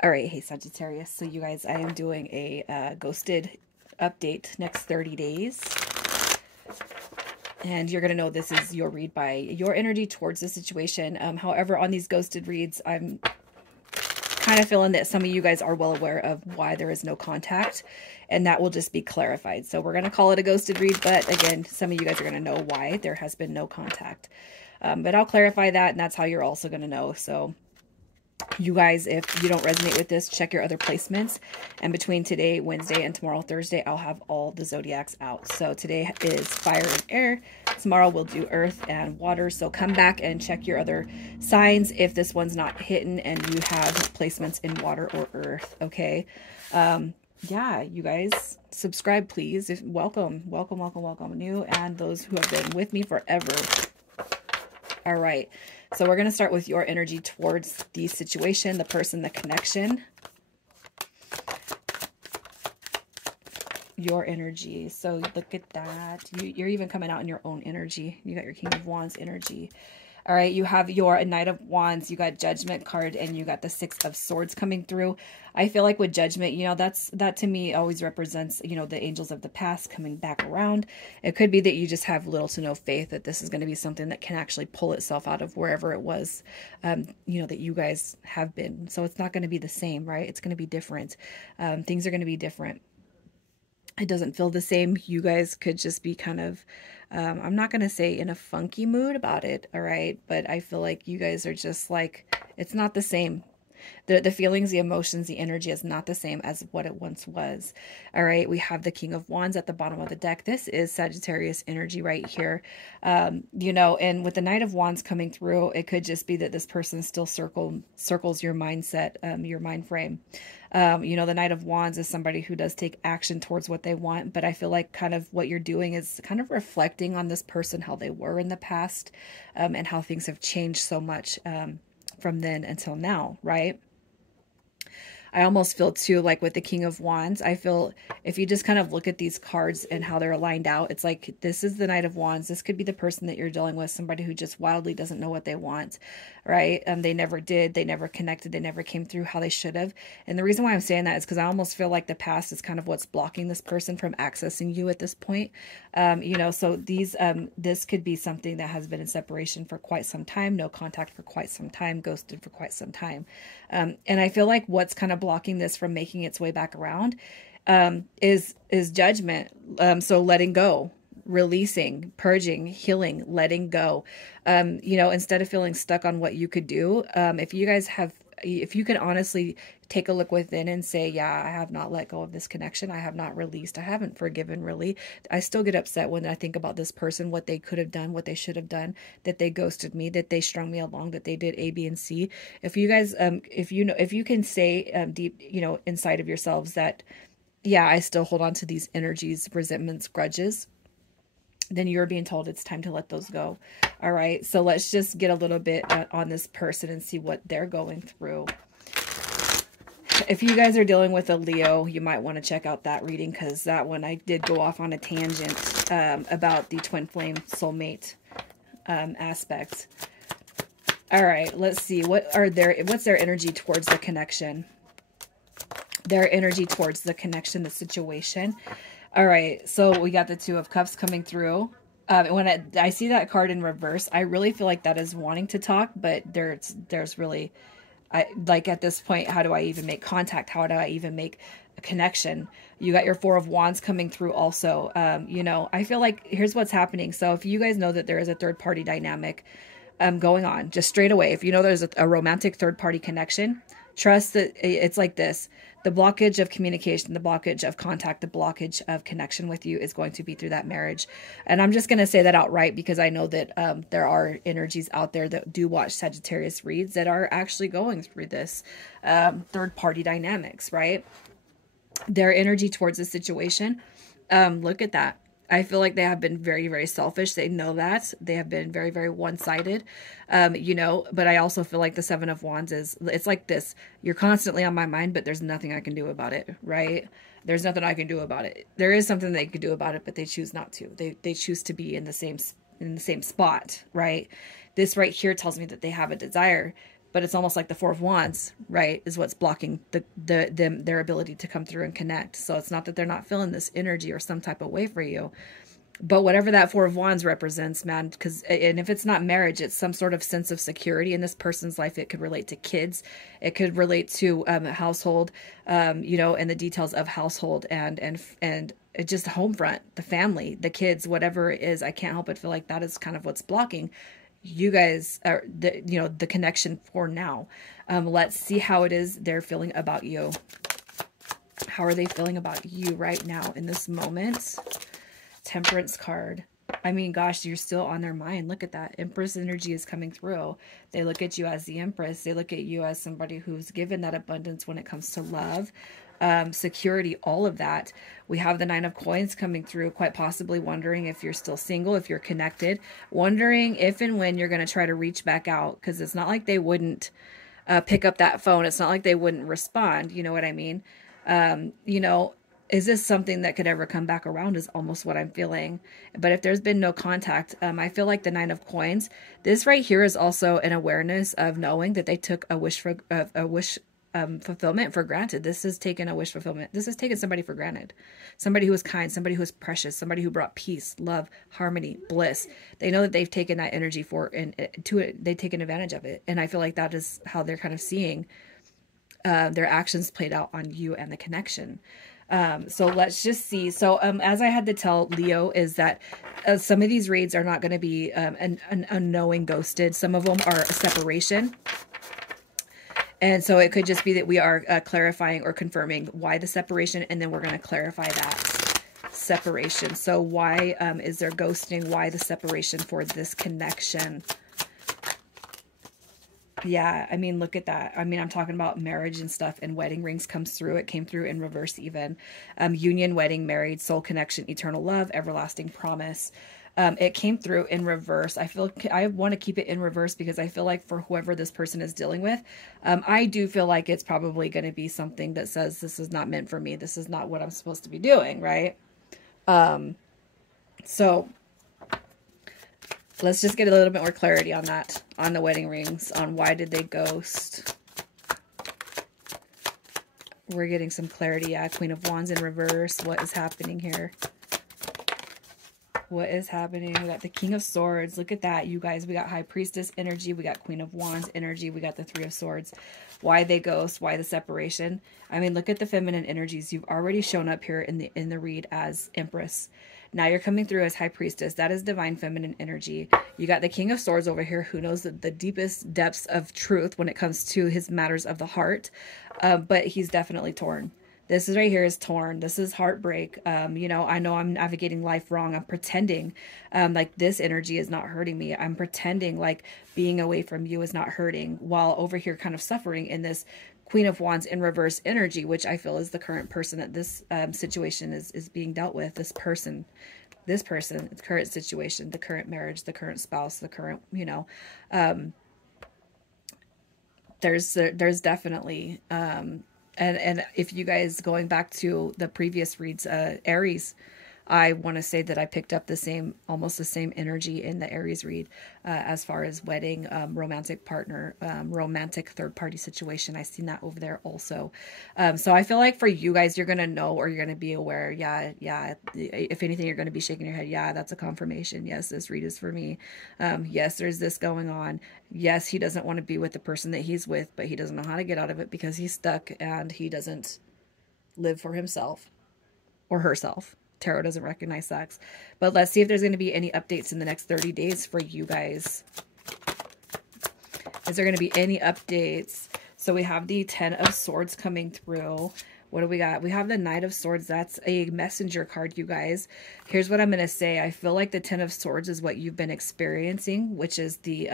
All right, hey Sagittarius. So you guys, I am doing a ghosted update next 30 days. And you're going to know this is your read by your energy towards the situation. However, on these ghosted reads, I'm kind of feeling that some of you guys are well aware of why there is no contact. And that will just be clarified. So we're going to call it a ghosted read. But again, some of you guys are going to know why there has been no contact. But I'll clarify that. And that's how you're also going to know. So you guys, if you don't resonate with this, check your other placements. And between today, Wednesday, and tomorrow, Thursday, I'll have all the zodiacs out. So today is fire and air. Tomorrow we'll do earth and water. So come back and check your other signs if this one's not hitting and you have placements in water or earth. Okay. Yeah, you guys, subscribe, please. Welcome, welcome, welcome, welcome. New and those who have been with me forever. All right. So we're going to start with your energy towards the situation, the person, the connection. Your energy. So look at that. You're even coming out in your own energy. You got your King of Wands energy. All right, you have your Knight of Wands, you got Judgment card, and you got the Six of Swords coming through. I feel like with Judgment, you know, that to me always represents, you know, the angels of the past coming back around. It could be that you just have little to no faith that this is going to be something that can actually pull itself out of wherever it was, you know, that you guys have been. So it's not going to be the same, right? It's going to be different. Things are going to be different. It doesn't feel the same. You guys could just be kind of, I'm not going to say in a funky mood about it, all right? But I feel like you guys are just like, it's not the same. The feelings, the emotions, the energy is not the same as what it once was. All right, we have the King of Wands at the bottom of the deck. This is Sagittarius energy right here. You know, and with the Knight of Wands coming through, it could just be that this person still circles your mindset, your mind frame. You know, the Knight of Wands is somebody who does take action towards what they want, but I feel like kind of what you're doing is kind of reflecting on this person, how they were in the past, and how things have changed so much from then until now, right? I almost feel too, like with the King of Wands, I feel if you just kind of look at these cards and how they're lined out, it's like, this is the Knight of Wands. This could be the person that you're dealing with, somebody who just wildly doesn't know what they want, right? They never did. They never connected. They never came through how they should have. And the reason why I'm saying that is because I almost feel like the past is kind of what's blocking this person from accessing you at this point. You know, so this could be something that has been in separation for quite some time, no contact for quite some time, ghosted for quite some time. And I feel like what's kind of blocking this from making its way back around is judgment. So letting go, releasing, purging, healing, letting go. You know, instead of feeling stuck on what you could do, if you guys have, if you can honestly take a look within and say, yeah, I have not let go of this connection. I have not released. I haven't forgiven, really. I still get upset when I think about this person, what they could have done, what they should have done, that they ghosted me, that they strung me along, that they did A, B, and C. If you guys, if you can say deep, you know, inside of yourselves that, yeah, I still hold on to these energies, resentments, grudges, then you're being told it's time to let those go. All right. So let's just get a little bit on this person and see what they're going through. If you guys are dealing with a Leo, you might want to check out that reading, because that one I did go off on a tangent about the twin flame soulmate aspects. All right. Let's see. What's their energy towards the connection? Their energy towards the connection, the situation. All right, so we got the Two of Cups coming through. When I see that card in reverse, I really feel like that is wanting to talk, but there's really, like at this point, how do I even make contact? How do I even make a connection? You got your Four of Wands coming through also. You know, I feel like here's what's happening. So if you guys know that there is a third party dynamic going on, just straight away, if you know there's a romantic third party connection, trust that it's like this. The blockage of communication, the blockage of contact, the blockage of connection with you is going to be through that marriage. And I'm just going to say that outright because I know that there are energies out there that do watch Sagittarius reads that are actually going through this third-party dynamics, right? Their energy towards the situation. Look at that. I feel like they have been very, very selfish. They know that. They have been very, very one-sided, you know, but I also feel like the Seven of Wands it's like this. You're constantly on my mind, but there's nothing I can do about it, right? There's nothing I can do about it. There is something they could do about it, but they choose not to. They choose to be in the same spot, right? This right here tells me that they have a desire but it's almost like the Four of Wands, right, is what's blocking their ability to come through and connect. So it's not that they're not feeling this energy or some type of way for you, but whatever that Four of Wands represents, man, and if it's not marriage, it's some sort of sense of security in this person's life. It could relate to kids. It could relate to household, you know, and the details of household and just the home front, the family, the kids, whatever it is. I can't help but feel like that is kind of what's blocking you guys, are you know, the connection for now. Let's see how it is they're feeling about you. How are they feeling about you right now in this moment? Temperance card. I mean, gosh, you're still on their mind. Look at that. Empress energy is coming through. They look at you as the Empress. They look at you as somebody who's given that abundance when it comes to love, security, all of that. We have the Nine of Coins coming through, quite possibly wondering if you're still single, if you're connected, wondering if and when you're going to try to reach back out, because it's not like they wouldn't pick up that phone. It's not like they wouldn't respond. You know what I mean? You know, is this something that could ever come back around is almost what I'm feeling. But if there's been no contact, I feel like the Nine of Coins, this right here is also an awareness of knowing that they took a wish fulfillment for granted. This is taking a wish fulfillment. This is taking somebody for granted. Somebody who was kind, somebody who was precious, somebody who brought peace, love, harmony, bliss. They know that they've taken that energy they've taken advantage of it. And I feel like that is how they're kind of seeing their actions played out on you and the connection. So let's just see. So, as I had to tell Leo is that some of these reads are not going to be an unknowing ghosted. Some of them are a separation. And so it could just be that we are clarifying or confirming why the separation, and then we're going to clarify that separation. So why is there ghosting? Why the separation for this connection? Yeah, I mean, look at that. I mean, I'm talking about marriage and stuff, and wedding rings comes through. It came through in reverse even. Union, wedding, married, soul connection, eternal love, everlasting promise. It came through in reverse. I want to keep it in reverse because I feel like for whoever this person is dealing with, I do feel like it's probably going to be something that says, this is not meant for me. This is not what I'm supposed to be doing, right? So let's just get a little bit more clarity on that, on the wedding rings, on why did they ghost. We're getting some clarity. Yeah, Queen of Wands in reverse. What is happening here? What is happening? We got the King of Swords. Look at that, you guys. We got High Priestess energy. We got Queen of Wands energy. We got the Three of Swords. Why they ghost? Why the separation? I mean, look at the feminine energies. You've already shown up here in the read as Empress. Now you're coming through as High Priestess. That is divine feminine energy. You got the King of Swords over here who knows the deepest depths of truth when it comes to his matters of the heart. But he's definitely torn. This is right here is torn. This is heartbreak. You know I'm navigating life wrong. I'm pretending like this energy is not hurting me. I'm pretending like being away from you is not hurting, while over here kind of suffering in this Queen of Wands in reverse energy, which I feel is the current person that this situation is being dealt with. This person, the current situation, the current marriage, the current spouse, the current, you know, there's definitely, and if you guys, going back to the previous reads, Aries, I want to say that I picked up almost the same energy in the Aries read, as far as wedding, romantic partner, romantic third party situation. I seen that over there also. So I feel like for you guys, you're going to know, or you're going to be aware. Yeah. If anything, you're going to be shaking your head. Yeah, that's a confirmation. Yes, this read is for me. Yes, there's this going on. Yes, he doesn't want to be with the person that he's with, but he doesn't know how to get out of it because he's stuck and he doesn't live for himself or herself. Tarot doesn't recognize sex. But let's see if there's going to be any updates in the next 30 days for you guys. Is there going to be any updates? So we have the Ten of Swords coming through. What do we got? We have the Knight of Swords. That's a messenger card, you guys. Here's what I'm going to say. I feel like the Ten of Swords is what you've been experiencing, which is the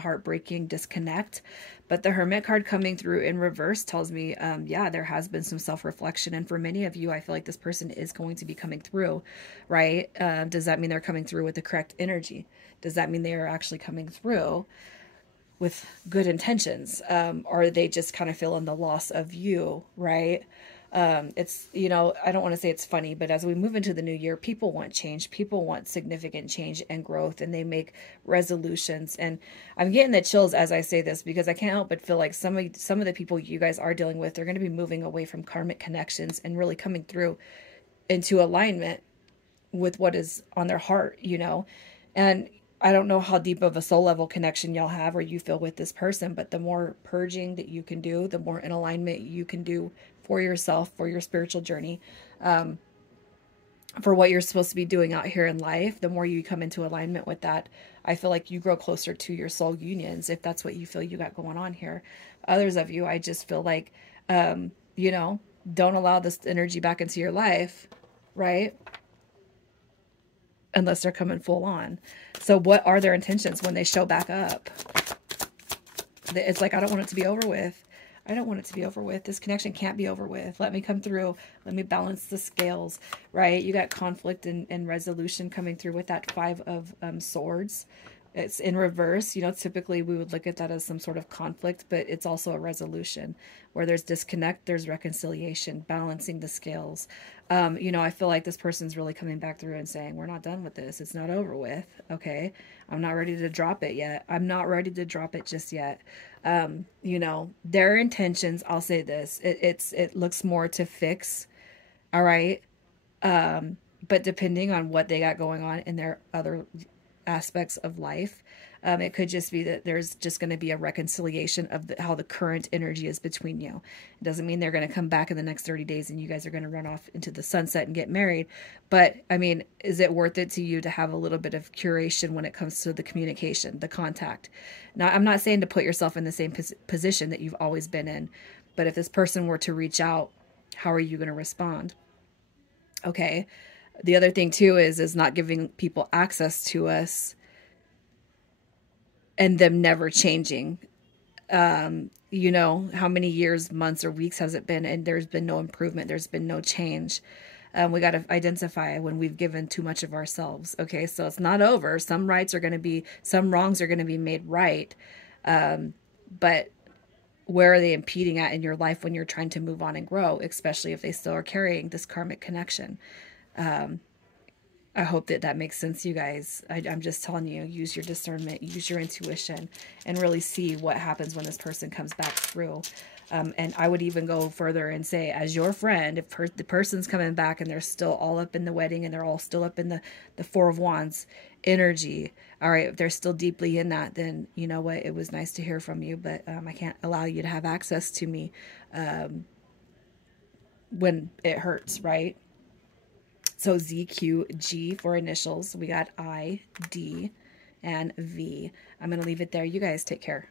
heartbreaking disconnect. But the Hermit card coming through in reverse tells me, yeah, there has been some self-reflection. And for many of you, I feel like this person is going to be coming through, right? Does that mean they're coming through with the correct energy? Does that mean they are actually coming through with good intentions? Or are they just kind of feeling the loss of you, right? It's, you know, I don't want to say it's funny, but as we move into the new year, people want change. People want significant change and growth, and they make resolutions. And I'm getting the chills as I say this, because I can't help but feel like some of the people you guys are dealing with, they're going to be moving away from karmic connections and really coming through into alignment with what is on their heart, you know. And I don't know how deep of a soul level connection y'all have or you feel with this person, but the more purging that you can do, the more in alignment you can do for yourself, for your spiritual journey, for what you're supposed to be doing out here in life, the more you come into alignment with that, I feel like you grow closer to your soul unions, if that's what you feel you got going on here. Others of you, I just feel like, you know, don't allow this energy back into your life, right? Unless they're coming full on. So what are their intentions when they show back up? It's like, I don't want it to be over with. I don't want it to be over with. This connection can't be over with. Let me come through. Let me balance the scales, right? You got conflict and resolution coming through with that 5 of Swords. It's in reverse. You know, typically we would look at that as some sort of conflict, but it's also a resolution. Where there's disconnect, there's reconciliation, balancing the scales. You know, I feel like this person's really coming back through and saying, we're not done with this. It's not over with. Okay. I'm not ready to drop it yet. I'm not ready to drop it just yet. You know, their intentions, I'll say this, it looks more to fix. All right. But depending on what they got going on in their other aspects of life, it could just be that there's just going to be a reconciliation of how the current energy is between you. It doesn't mean they're going to come back in the next 30 days and you guys are going to run off into the sunset and get married. But I mean, is it worth it to you to have a little bit of curation when it comes to the communication, the contact? Now, I'm not saying to put yourself in the same position that you've always been in, but if this person were to reach out, how are you going to respond? Okay. The other thing too is not giving people access to us and them never changing. You know, how many years, months, or weeks has it been, and there's been no improvement. There's been no change. We got to identify when we've given too much of ourselves. Okay. So it's not over. Some wrongs are going to be made right. But where are they impeding at in your life when you're trying to move on and grow, especially if they still are carrying this karmic connection? I hope that makes sense to you guys. I'm just telling you, use your discernment, use your intuition, and really see what happens when this person comes back through. And I would even go further and say, as your friend, if the person's coming back and they're still all up in the wedding and they're all still up in the 4 of Wands energy, all right, if they're still deeply in that, then you know what, it was nice to hear from you, but I can't allow you to have access to me when it hurts, right? So Z, Q, G for initials. We got I, D, and V. I'm going to leave it there. You guys take care.